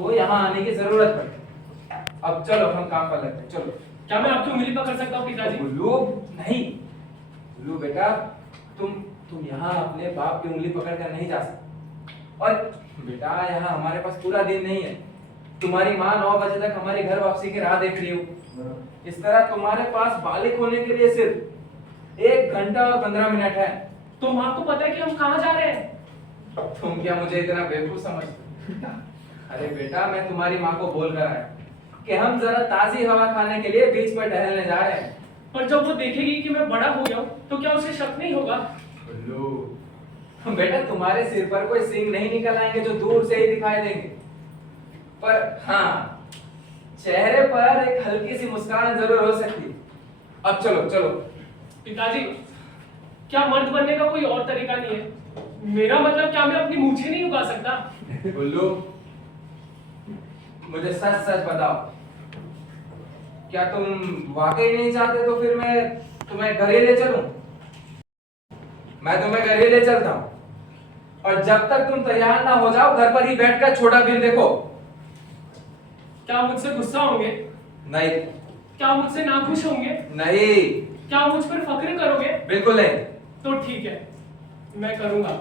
तो यहाँ आने की जरूरत पड़ी। अब चलो हम काम पर लगते हैं, चलो। क्या मैं आपकी उंगली पकड़ सकता हूँ पिताजी? गुल्लू नहीं, गुल्लू बेटा, तुम यहाँ अपने बाप की उंगली पकड़ कर नहीं जा सकते। और बेटा यहाँ हमारे पास पूरा दिन नहीं है। तुम्हारी माँ 9 बजे तक हमारी घर वापसी की राह देख रही हो। इस तरह तुम्हारे पास बालिग होने के लिए सिर्फ 1 घंटा और 15 मिनट है। तो माँ को पता है कि हम कहाँ जा रहे हैं? तुम क्या मुझे इतना बेवकूफ समझते? अरे बेटा मैं तुम्हारी माँ को बोल कर आया कि हम जरा ताजी हवा खाने के लिए बीच पर टहलने जा रहे हैं। पर जब वो देखेगी कि मैं बड़ा हो गया हूँ तो क्या उसे शक नहीं होगा? बेटा तुम्हारे सिर पर कोई सींग नहीं निकल आएंगे जो दूर से ही दिखाई देंगे। पर हाँ, चेहरे पर एक हल्की सी मुस्कान जरूर हो सकती है। अब चलो चलो। पिताजी, क्या मर्द बनने का कोई और तरीका नहीं है? मेरा मतलब क्या मैं अपनी मूछें नहीं उगा सकता? गुल्लू, मुझे सच सच बताओ, क्या तुम वाकई नहीं चाहते? तो फिर मैं तुम्हें घर ही ले चलूं। मैं तुम्हें घर ही ले चलता हूं, और जब तक तुम तैयार ना हो जाओ घर पर ही बैठकर छोटा भीम देखो। क्या मुझसे गुस्सा होंगे? नहीं। क्या मुझसे नाखुश होंगे? नहीं। क्या मुझ पर फक्र करोगे? बिल्कुल नहीं। तो ठीक है, मैं करूंगा।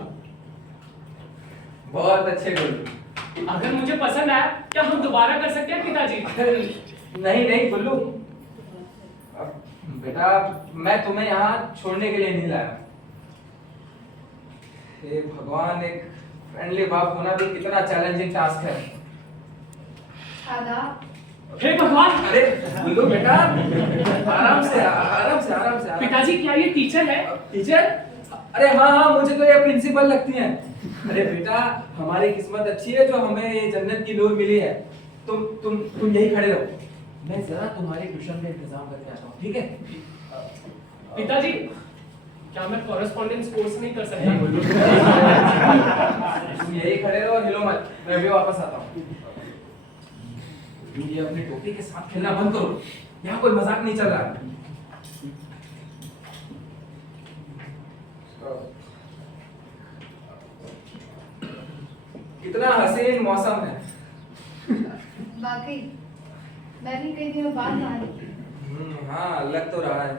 बहुत अच्छे गुल्लू। अगर मुझे पसंद आया क्या हम दोबारा कर सकते हैं पिताजी? नहीं नहीं गुल्लू, बेटा मैं तुम्हें यहाँ छोड़ने के लिए नहीं लाया। हे भगवान, एक फ्रेंडली बाप होना भी कितना चैलेंजिंग टास्क है। हे भगवान! अरे गुल्लू बेटा, आराम से आराम से आराम से। पिताजी क्या ये टीचर है? टीचर? अरे हाँ हाँ, मुझे तो ये प्रिंसिपल लगती हैं। अरे बेटा हमारी किस्मत अच्छी है जो हमें ये जन्नत की नूर मिली है। तुम यही खड़े रहो, मैं जरा तुम्हारे ट्यूशन का इंतजाम करके आता हूँ, ठीक है? पिताजी, क्या मैं कॉरेस्पॉन्डेंस कोर्स नहीं कर सकता? तुम यही खड़े रहो और हिलो मत, मैं भी वापस आता हूँ। ये अपनी टोपी के साथ खेलना बंद करो, यहाँ कोई मजाक नहीं चल रहा है। कितना हसीन मौसम है। वाकई मैं भी कई दिनों बाद आ रही। हाँ लग तो रहा है।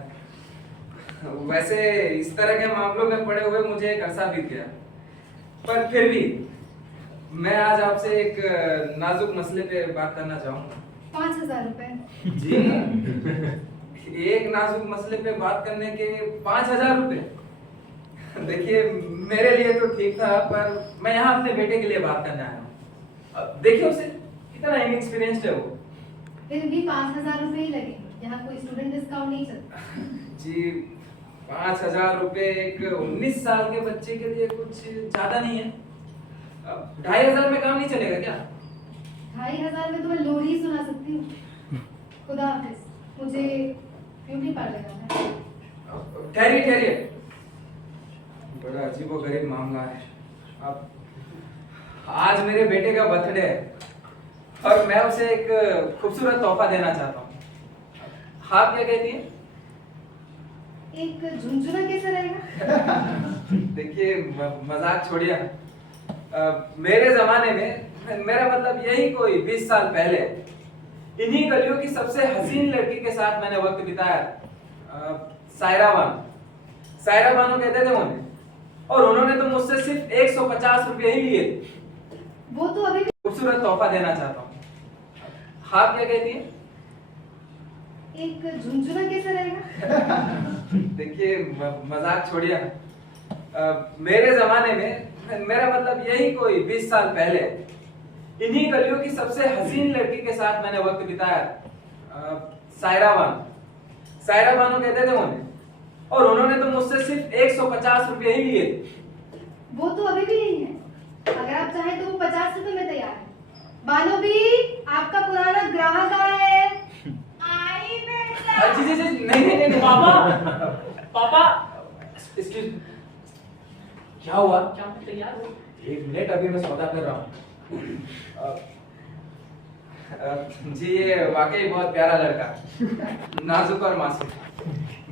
वैसे इस तरह के मामलों में पड़े हुए मुझे एक अरसा बीत गया, पर फिर भी मैं आज आपसे एक नाजुक मसले पे बात करना चाहूँगा। 5,000 रुपए? जी, एक नाजुक मसले पे बात करने के 5,000 रुपए? देखिए मेरे लिए तो ठीक था, पर मैं यहाँ अपने बेटे के लिए बात करने आया हूँ। देखिए उसे कितना इनएक्सपीरियंस्ड है वो। फिर भी 5,000 रुपए ही लगेंगे, यहाँ कोई स्टूडेंट डिस्काउंट नहीं चलता। जी 5,000 रुपए एक 19 साल के बच्चे के लिए कुछ ज्यादा नहीं है। 2,500 में काम नहीं चलेगा क्या? 2,500 में तो मैं लोरी सुना सकती हूँ। खुदा हाफिज, मुझे ब्यूटी पार्लर जाना है। ठहरिए ठहरिए, बड़ा अजीबोगरीब मामला है। अब आज मेरे बेटे का बर्थडे है और मैं उसे एक खूबसूरत तोहफा देना चाहता हूँ। आप क्या कहती हैं? एक झुनझुना कैसा रहेगा? देखिए मजाक छोड़िए। मेरे जमाने में, मेरा मतलब यही कोई 20 साल पहले, इन्हीं गलियों की सबसे हसीन लड़की के साथ मैंने वक्त बिताया। सायरा बानो कहते थे उन्हें, और उन्होंने तो मुझसे सिर्फ 150 रुपए ही लिए थे। वो तो अभी भी खूबसूरत तोहफा देना चाहता हूँ। आप क्या कहती हैं? एक झुनझुना कैसा रहेगा? देखिए मजाक छोड़िए। मेरे जमाने में, मेरा मतलब यही कोई 20 साल पहले, इन्हीं गलियों की सबसे हसीन लड़की के साथ मैंने वक्त बिताया। सायरा बानो कहते थे उन्हें, और उन्होंने तो मुझसे सिर्फ 150 रुपए ही लिए थे। वो तो अभी भी नहीं है, अगर आप चाहें तो वो 50 रुपए में तैयार है। बानो भी, आपका पुराना ग्राहक आया है। आई बेटा। जी नहीं पापा, Excuse- क्या हुआ? क्या मैं तैयार हूँ? 1 मिनट, अभी मैं सौदा कर रहा हूँ। जी ये वाकई बहुत प्यारा लड़का, नाजुक और मासूम।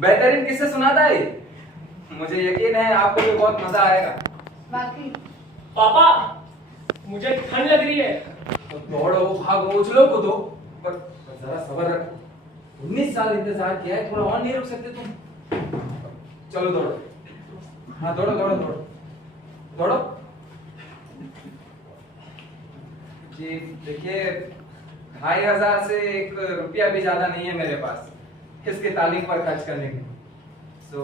बेहतरीन किस्से सुनाता है। मुझे यकीन है आपको भी बहुत मजा आएगा। वाकई पापा, मुझे ठंड लग रही है। तो दौड़ो भागो उछलो कूदो, पर जरा सब्र रखो। 19 साल इंतजार किया है, थोड़ा और नहीं रुक सकते तुम? चलो दौड़ो, हाँ दौड़ो दौड़ो दौड़ो दौड़ो। जी देखिए, 2500 से 1 रुपया भी ज्यादा नहीं है मेरे पास इसके तालीम पर खर्च करने के। सो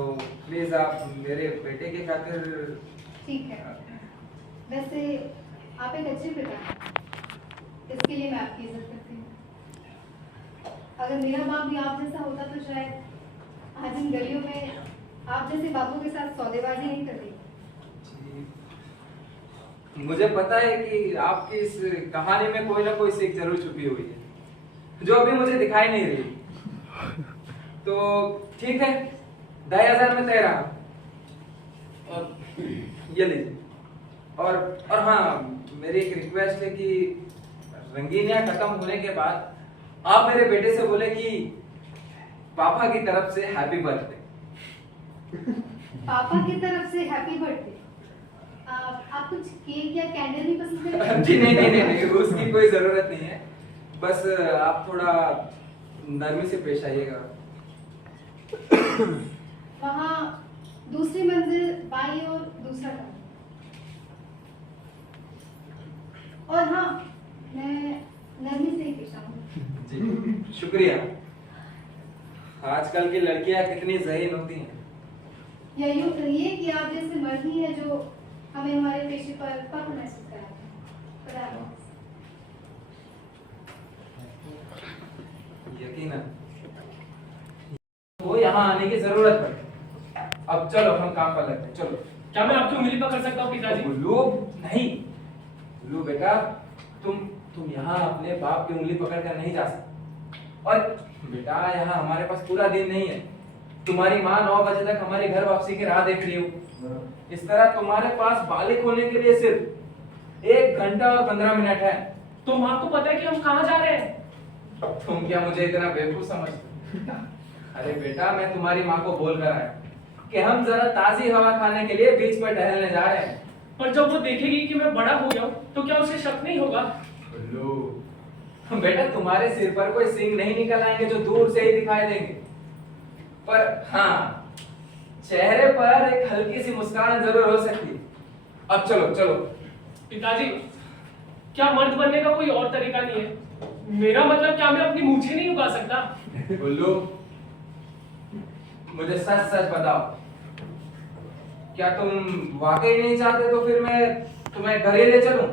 प्लीज आप मेरे बेटे के खातिर। ठीक है, वैसे आप एक अच्छे पिता हैं, इसके लिए मैं आपकी इज्जत करती हूँ। अगर मेरा बाप भी आप जैसा होता तो शायद आज इन गलियों में आप जैसे बापों के साथ सौदेबाजी नहीं करती। मुझे पता है कि आपकी इस कहानी में कोई ना कोई सीख जरूर छुपी हुई है जो अभी मुझे दिखाई नहीं रही। तो ठीक है, 2500 में तय रहा। और ये लीजिए। और हाँ, मेरी एक रिक्वेस्ट है कि रंगीनियां खत्म होने के बाद आप मेरे बेटे से बोले कि पापा की तरफ से हैप्पी बर्थडे। पापा की तरफ से हैप्पी बर्थडे। आप कुछ केक या कैंडल भी पसंद करें? जी नहीं नहीं नहीं नहीं, उसकी कोई जरूरत नहीं है। बस आप थोड़ा नरमी से पेश आइएगा। वहाँ दूसरी मंजिल बाई और दूसरा कमरा। और हाँ, मैं नरमी से ही पेश आऊंगी। जी शुक्रिया। आजकल की लड़कियां कितनी ज़हीन होती हैं। या यूं कहिए कि आप जैसे मर्द ही है जो हमें हमारे पेशे पर फख्र महसूस कराते हैं। खुदा हाफ़िज़। यकीनन वो यहाँ आने की जरूरत पड़ी। अब चलो हम काम पर लगते हैं, चलो। क्या मैं आपकी उंगली पकड़ सकता हूँ पिताजी? उल्लू नहीं, उल्लू बेटा, तुम यहाँ अपने बाप की उंगली पकड़ कर नहीं जा सकते। और बेटा, यहाँ हमारे पास पूरा दिन नहीं है। तुम्हारी माँ 9 बजे तक हमारी घर वापसी की राह देख रही हो। इस तरह तुम्हारे पास बालिग होने के लिए सिर्फ 1 घंटा और 15 मिनट है। तो माँ को पता है कि हम कहाँ जा रहे हैं? तुम क्या मुझे इतना बेवकूफ समझते? अरे बेटा, मैं तुम्हारी माँ को बोल कर आया कि हम जरा ताजी हवा खाने के लिए बीच पर टहलने जा रहे हैं। पर जब वो देखेगी कि मैं बड़ा हो गया हूँ तो क्या उसे शक नहीं होगा? उल्लू बेटा, तुम्हारे सिर पर कोई सींग नहीं निकल आएंगे जो दूर से ही दिखाई देंगे। पर हाँ, चेहरे पर एक हल्की सी मुस्कान जरूर हो सकती है। अब चलो चलो। पिताजी, क्या मर्द बनने का कोई और तरीका नहीं है? मेरा मतलब, क्या मैं अपनी मूछें नहीं उगा सकता? उल्लू, मुझे सच सच बताओ, क्या तुम वाकई नहीं चाहते? तो फिर मैं तुम्हें घर ही ले चलूं।